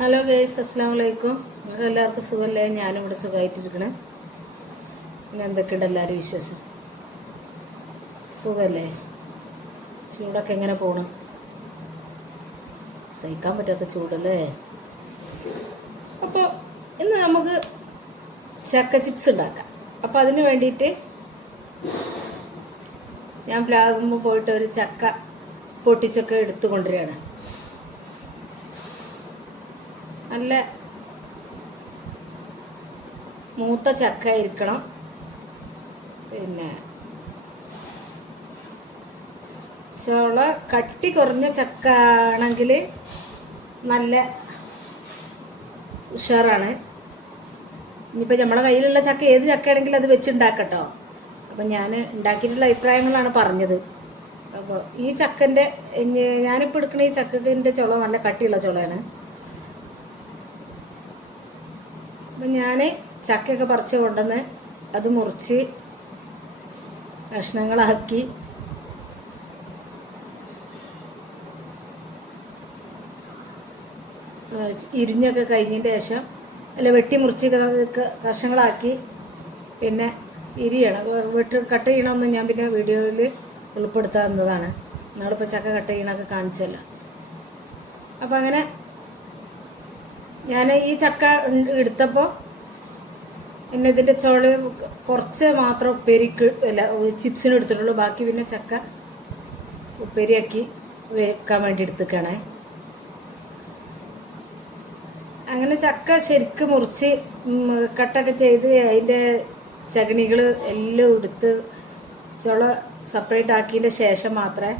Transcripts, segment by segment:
Hello guys, അസ്സാം വലൈക്കും. നിങ്ങൾക്ക് എല്ലാവർക്കും സുഖമല്ലേ? ഞാനും ഇവിടെ സുഖമായിട്ടിരിക്കണം. പിന്നെ എന്തൊക്കെയുണ്ട് എല്ലാവരും വിശ്വാസം? സുഖമല്ലേ? ചൂടൊക്കെ എങ്ങനെ പോണ്? സഹിക്കാൻ പറ്റാത്ത ചൂടല്ലേ? അപ്പോൾ ഇന്ന് നമുക്ക് ചക്ക ചിപ്സ് ഉണ്ടാക്കാം. അപ്പോൾ അതിന് വേണ്ടിയിട്ട് ഞാൻ പ്ലാവുമ്പോൾ പോയിട്ട് ഒരു ചക്ക പൊട്ടിച്ചൊക്കെ എടുത്തു കൊണ്ടുവരികയാണ്. നല്ല മൂത്ത ചക്ക ഇരിക്കണം. പിന്നെ ചോള കട്ടി കുറഞ്ഞ ചക്ക ആണെങ്കിൽ നല്ല ഉഷാറാണ്. ഇനിയിപ്പോൾ നമ്മുടെ കയ്യിലുള്ള ചക്ക ഏത് ചക്കയാണെങ്കിലും അത് വെച്ചുണ്ടാക്കട്ടോ. അപ്പം ഞാൻ ഉണ്ടാക്കിയിട്ടുള്ള അഭിപ്രായങ്ങളാണ് പറഞ്ഞത്. അപ്പോൾ ഈ ചക്കൻ്റെ ഞാനിപ്പോൾ എടുക്കുന്ന ഈ ചക്കൻ്റെ ചുള നല്ല കട്ടിയുള്ള ചുളയാണ്. അപ്പം ഞാൻ ചക്കയൊക്കെ പറിച്ച് കൊണ്ടുവന്ന് അത് മുറിച്ച് കഷ്ണങ്ങളാക്കി ഇരിഞ്ഞൊക്കെ കഴിഞ്ഞതിൻ്റെ ശേഷം വെട്ടി മുറിച്ച് കഷ്ണങ്ങളാക്കി പിന്നെ ഇരിയണം. കട്ട് ചെയ്യണമെന്ന് ഞാൻ പിന്നെ വീഡിയോയിൽ ഉൾപ്പെടുത്താവുന്നതാണ്. നിങ്ങളിപ്പോൾ ചക്ക കട്ട് ചെയ്യണമൊക്കെ കാണിച്ചല്ലോ. അപ്പം അങ്ങനെ ഞാൻ ഈ ചക്ക എടുത്തപ്പോൾ പിന്നെ ഇതിൻ്റെ ചോളയും കുറച്ച് മാത്രം ഉപ്പേരിക്ക് ചിപ്സിന് എടുത്തിട്ടുള്ളൂ. ബാക്കി പിന്നെ ചക്ക ഉപ്പേരിയാക്കി വെക്കാൻ വേണ്ടി എടുത്തേക്കാണ്. അങ്ങനെ ചക്ക ശരിക്കും മുറിച്ച് കട്ടൊക്കെ ചെയ്ത് അതിൻ്റെ ചകിണികൾ എല്ലാം എടുത്ത് ചുള സെപ്പറേറ്റ് ആക്കിയതിൻ്റെ ശേഷം മാത്രമേ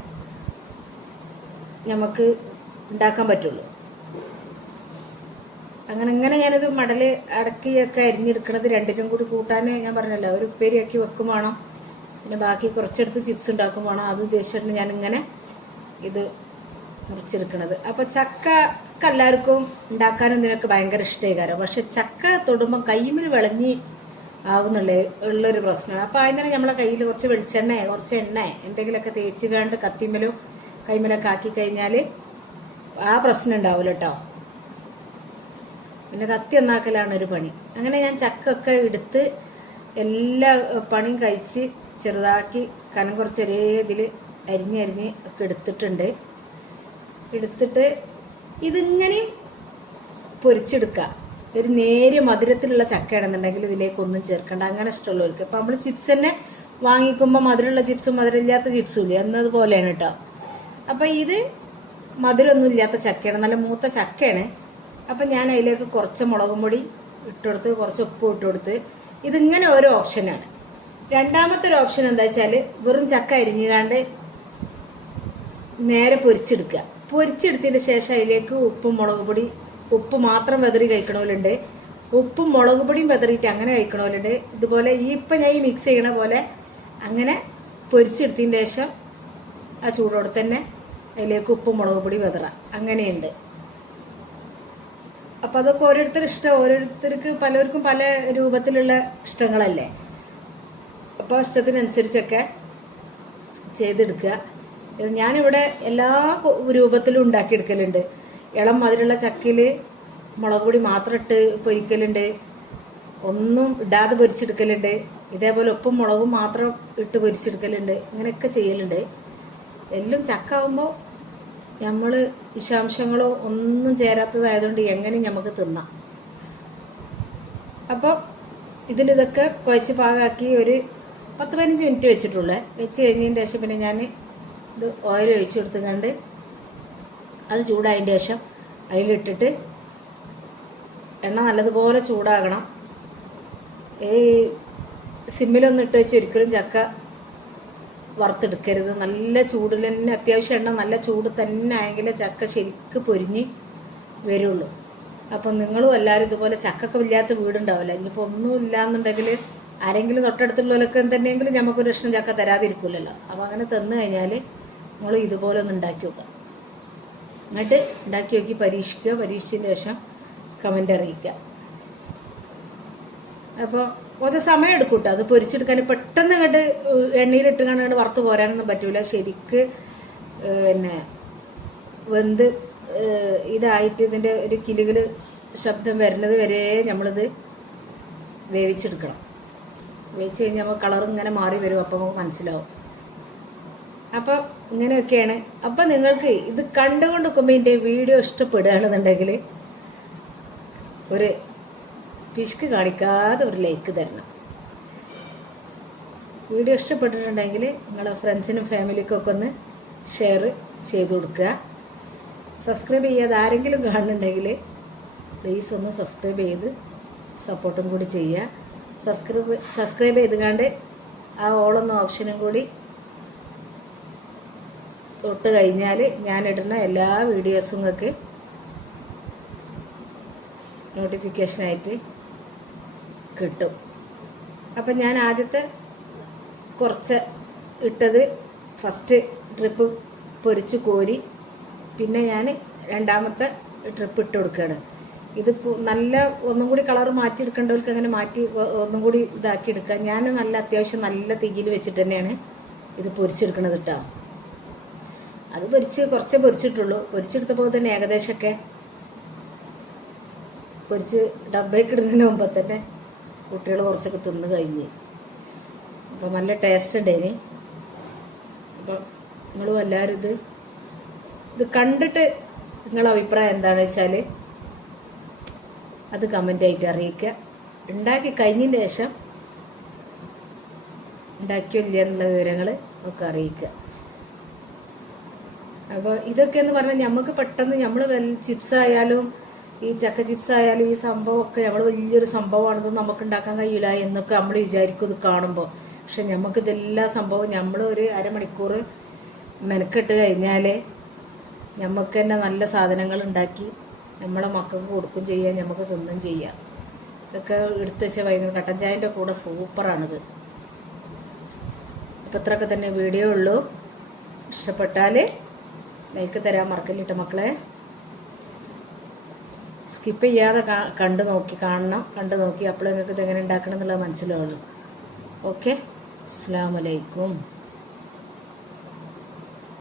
നമുക്ക് ഉണ്ടാക്കാൻ പറ്റുള്ളൂ. അങ്ങനെ ഞാനിത് മടൽ അടക്കിയൊക്കെ അരിഞ്ഞെടുക്കണത് രണ്ടിനും കൂടി കൂട്ടാൻ ഞാൻ പറഞ്ഞല്ലോ, ഒരു ഉപ്പേരിയാക്കി വെക്കും വേണം. പിന്നെ ബാക്കി കുറച്ചെടുത്ത് ചിപ്സ് ഉണ്ടാക്കും വേണം. അത് ഉദ്ദേശിച്ചിട്ട് ഞാനിങ്ങനെ ഇത് മുറിച്ചെടുക്കണത്. അപ്പോൾ ചക്ക എല്ലാവർക്കും ഉണ്ടാക്കാനും ഇതിനൊക്കെ ഭയങ്കര ഇഷ്ടമായി. പക്ഷെ ചക്ക തൊടുമ്പം കൈമിൽ വിളഞ്ഞി ഉള്ളൊരു പ്രശ്നമാണ്. അപ്പോൾ അതിന് നമ്മളെ കയ്യിൽ കുറച്ച് വെളിച്ചെണ്ണ കുറച്ച് എണ്ണ എന്തെങ്കിലുമൊക്കെ തേച്ച് കണ്ട് കത്തിമലും കൈമലൊക്കെ ആക്കി കഴിഞ്ഞാൽ ആ പ്രശ്നം ഉണ്ടാവില്ല കേട്ടോ. പിന്നെ കത്തി ഒന്നാക്കലാണ് ഒരു പണി. അങ്ങനെ ഞാൻ ചക്കൊക്കെ എടുത്ത് എല്ലാ പണിയും കഴിച്ച് ചെറുതാക്കി കനം കുറച്ച് ചെറിയ ഇതിൽ അരിഞ്ഞ് ഒക്കെ എടുത്തിട്ട് ഇതിങ്ങനെയും പൊരിച്ചെടുക്കുക. ഒരു നേരിയ മധുരത്തിലുള്ള ചക്കയാണെന്നുണ്ടെങ്കിൽ ഇതിലേക്കൊന്നും ചേർക്കണ്ട, അങ്ങനെ ഇഷ്ടമുള്ളവർക്ക്. അപ്പം നമ്മൾ ചിപ്സ് തന്നെ വാങ്ങിക്കുമ്പോൾ മധുരമുള്ള ചിപ്സും മധുരമില്ലാത്ത ചിപ്സും ഇല്ല എന്നതുപോലെയാണ് കേട്ടോ. അപ്പം ഇത് മധുരമൊന്നും ഇല്ലാത്ത ചക്കയാണ്, നല്ല മൂത്ത ചക്കയാണ്. അപ്പം ഞാൻ അതിലേക്ക് കുറച്ച് മുളകും പൊടി ഇട്ടുകൊടുത്ത് കുറച്ച് ഉപ്പ് ഇട്ടുകൊടുത്ത് ഇതിങ്ങനെ ഓരോ ഓപ്ഷനാണ്. രണ്ടാമത്തെ ഒരു ഓപ്ഷൻ എന്താ വെച്ചാൽ വെറും ചക്ക അരിഞ്ഞാണ്ട് നേരെ പൊരിച്ചെടുക്കുക. പൊരിച്ചെടുത്തതിന് ശേഷം അതിലേക്ക് ഉപ്പും മുളക് പൊടി, ഉപ്പ് മാത്രം വെതറി കഴിക്കണവരുണ്ട്, ഉപ്പും മുളക് പൊടിയും വെതറിയിട്ട് അങ്ങനെ കഴിക്കണവരുണ്ട്. ഇതുപോലെ ഇപ്പം ഞാൻ ഈ മിക്സ് ചെയ്യണ പോലെ അങ്ങനെ പൊരിച്ചെടുത്തതിന് ശേഷം ആ ചൂടോടെ തന്നെ അതിലേക്ക് ഉപ്പും മുളക് പൊടി വെതറാം, അങ്ങനെയുണ്ട്. അപ്പം അതൊക്കെ ഓരോരുത്തരുടെ ഇഷ്ടം, ഓരോരുത്തർക്ക് പലർക്കും പല രൂപത്തിലുള്ള ഇഷ്ടങ്ങളല്ലേ. അപ്പോൾ ഇഷ്ടത്തിനനുസരിച്ചൊക്കെ ചെയ്തെടുക്കുക. ഞാനിവിടെ എല്ലാ രൂപത്തിലും ഉണ്ടാക്കിയെടുക്കലുണ്ട്. ഇളം മധുരമുള്ള ചക്കയിൽ മുളക് പൊടി മാത്രം ഇട്ട് പൊരിക്കലുണ്ട്, ഒന്നും ഇടാതെ പൊരിച്ചെടുക്കലുണ്ട്. ഇതേപോലെ ഉപ്പും മുളകും മാത്രം ഇട്ട് പൊരിച്ചെടുക്കലുണ്ട്. ഇങ്ങനെയൊക്കെ ചെയ്യലുണ്ട്. എല്ലാം ചക്ക ആകുമ്പോൾ നമ്മൾ വിഷാംശങ്ങളോ ഒന്നും ചേരാത്തതായതുകൊണ്ട് എങ്ങനെയും നമുക്ക് തിന്നാം. അപ്പോൾ ഇതിലിതൊക്കെ കുഴച്ച് പാകാക്കി ഒരു 10-15 മിനിറ്റ് വെച്ചിട്ടുള്ളേ. വെച്ച് കഴിഞ്ഞതിന് ശേഷം പിന്നെ ഞാൻ ഇത് ഓയിൽ ഒഴിച്ച് കൊടുത്തുകൊണ്ട് അത് ചൂടായതിൻ്റെ ശേഷം അതിലിട്ടിട്ട് എണ്ണ നല്ലതുപോലെ ചൂടാകണം. ഈ സിമ്മിലൊന്നും ഇട്ട് വെച്ച് ഒരിക്കലും ചക്ക വറുത്തെടുക്കരുത്. നല്ല ചൂടിൽ തന്നെ, അത്യാവശ്യം എണ്ണ നല്ല ചൂട് തന്നെ ആയെങ്കിലേ ചക്ക ശരിക്ക് പൊരിഞ്ഞ് വരുള്ളൂ. അപ്പം നിങ്ങളും എല്ലാവരും ഇതുപോലെ ചക്കൊക്കെ ഇല്ലാത്ത വീടുണ്ടാവില്ല. ഇനിയിപ്പോൾ ഒന്നും ഇല്ലയെന്നുണ്ടെങ്കിൽ ആരെങ്കിലും തൊട്ടടുത്തുള്ളവരൊക്കെ തന്നെയെങ്കിലും നമുക്കൊരു ഇഷ്ടം ചക്ക തരാതിരിക്കില്ലല്ലോ. അപ്പോൾ അങ്ങനെ തന്നു കഴിഞ്ഞാൽ നിങ്ങൾ ഇതുപോലെ ഒന്ന് ഉണ്ടാക്കി വെക്കുക. എന്നിട്ട് ഉണ്ടാക്കി നോക്കി പരീക്ഷിക്കുക. പരീക്ഷിച്ചതിന് ശേഷം കമൻ്റ് അറിയിക്കുക. അപ്പോൾ കുറച്ച് സമയം എടുക്കും കേട്ടോ അത് പൊരിച്ചെടുക്കാൻ. പെട്ടെന്ന് അങ്ങോട്ട് എണ്ണയിലിട്ട് കണ്ട് വറുത്ത് കോരാനൊന്നും പറ്റൂല. ശരിക്ക് പിന്നെ വെന്ത് ഇതായിട്ട് ഇതിൻ്റെ ഒരു കിലുകില് ശബ്ദം വരുന്നത് വരെ നമ്മളിത് വേവിച്ചെടുക്കണം. വേവിച്ച് കഴിഞ്ഞാൽ നമ്മൾ കളർ ഇങ്ങനെ മാറി വരും. അപ്പം നമുക്ക് മനസ്സിലാവും. അപ്പം ഇങ്ങനെയൊക്കെയാണ്. അപ്പം നിങ്ങൾക്ക് ഇത് കണ്ടുകൊണ്ട് നിൽക്കുമ്പോൾ ഇതിൻ്റെ വീഡിയോ ഇഷ്ടപ്പെടുകയാണെന്നുണ്ടെങ്കിൽ ഒരു പിശുക്ക് കാണിക്കാതെ ഒരു ലൈക്ക് തരണം. വീഡിയോ ഇഷ്ടപ്പെട്ടിട്ടുണ്ടെങ്കിൽ നിങ്ങളുടെ ഫ്രണ്ട്സിനും ഫാമിലിക്കൊക്കെ ഒന്ന് ഷെയർ ചെയ്ത് കൊടുക്കുക. സബ്സ്ക്രൈബ് ചെയ്യാതെ ആരെങ്കിലും കാണുന്നുണ്ടെങ്കിൽ പ്ലീസ് ഒന്ന് സബ്സ്ക്രൈബ് ചെയ്ത് സപ്പോർട്ടും കൂടി ചെയ്യുക. സബ്സ്ക്രൈബ് ചെയ്തുകൊണ്ട് ആ ഓളെന്ന ഓപ്ഷനും കൂടി തൊട്ട് കഴിഞ്ഞാൽ ഞാനിടുന്ന എല്ലാ വീഡിയോസും നിങ്ങൾക്ക് നോട്ടിഫിക്കേഷനായിട്ട് കിട്ടും. അപ്പം ഞാൻ ആദ്യത്തെ കുറച്ച് ഇട്ടത് ഫസ്റ്റ് ട്രിപ്പ് പൊരിച്ച് കോരി, പിന്നെ ഞാൻ രണ്ടാമത്തെ ട്രിപ്പ് ഇട്ട് കൊടുക്കുകയാണ്. ഇത് നല്ല ഒന്നും കൂടി കളർ മാറ്റിയെടുക്കേണ്ടവർക്ക് അങ്ങനെ മാറ്റി ഒന്നും കൂടി ഇതാക്കി എടുക്കുക. ഞാൻ നല്ല അത്യാവശ്യം നല്ല തീയിൽ വെച്ചിട്ട് തന്നെയാണ് ഇത് പൊരിച്ചെടുക്കണത് കേട്ടോ. അത് കുറച്ചേ പൊരിച്ചിട്ടുള്ളൂ. പൊരിച്ചെടുത്തപ്പോൾ തന്നെ ഏകദേശമൊക്കെ പൊരിച്ച് ഡബ്ബയ്ക്ക് ഇടുന്നതിന് മുമ്പ് തന്നെ കുട്ടികൾ കുറച്ചൊക്കെ തിന്ന് കഴിഞ്ഞ്. അപ്പോൾ നല്ല ടേസ്റ്റ് ഉണ്ടേന്. അപ്പം നിങ്ങളും എല്ലാവരും ഇത് കണ്ടിട്ട് നിങ്ങളുടെ അഭിപ്രായം എന്താണെന്ന് വെച്ചാൽ അത് കമൻ്റായിട്ട് അറിയിക്കുക. ഉണ്ടാക്കി കഴിഞ്ഞതിന് ശേഷം ഉണ്ടാക്കിയോ ഇല്ല എന്നുള്ള വിവരങ്ങൾ ഒക്കെ അറിയിക്കുക. അപ്പോൾ ഇതൊക്കെ എന്ന് പറഞ്ഞാൽ നമുക്ക് പെട്ടെന്ന് നമ്മൾ ചിപ്സ് ആയാലും ഈ ചക്ക ചിപ്സ് ആയാലും ഈ സംഭവമൊക്കെ നമ്മൾ വലിയൊരു സംഭവമാണിത് നമുക്ക് ഉണ്ടാക്കാൻ കഴിയില്ല എന്നൊക്കെ നമ്മൾ വിചാരിക്കും ഇത് കാണുമ്പോൾ. പക്ഷെ നമുക്കിതെല്ലാ സംഭവം നമ്മൾ ഒരു അരമണിക്കൂർ മെനക്കെട്ട് കഴിഞ്ഞാൽ നമുക്ക് തന്നെ നല്ല സാധനങ്ങൾ ഉണ്ടാക്കി നമ്മളെ മക്കൾക്ക് കൊടുക്കും ചെയ്യാം, നമുക്ക് തിന്നും ചെയ്യാം. ഇതൊക്കെ എടുത്ത് വെച്ച ഭയങ്കര കട്ടൻ ചായൻ്റെ കൂടെ സൂപ്പറാണിത്. അപ്പോൾ ഇത്രയൊക്കെ തന്നെ വീഡിയോ ഉള്ളൂ. ഇഷ്ടപ്പെട്ടാൽ ലൈക്ക് തരാൻ മറക്കല്ലിട്ടോ മക്കളെ. സ്കിപ്പ് ചെയ്യാതെ കണ്ടു നോക്കി അപ്പോൾ നിങ്ങൾക്ക് ഇതെങ്ങനെ ഉണ്ടാക്കണം എന്നുള്ളത് മനസ്സിലാവുള്ളൂ. ഓക്കെ, അസ്സലാമു അലൈക്കും.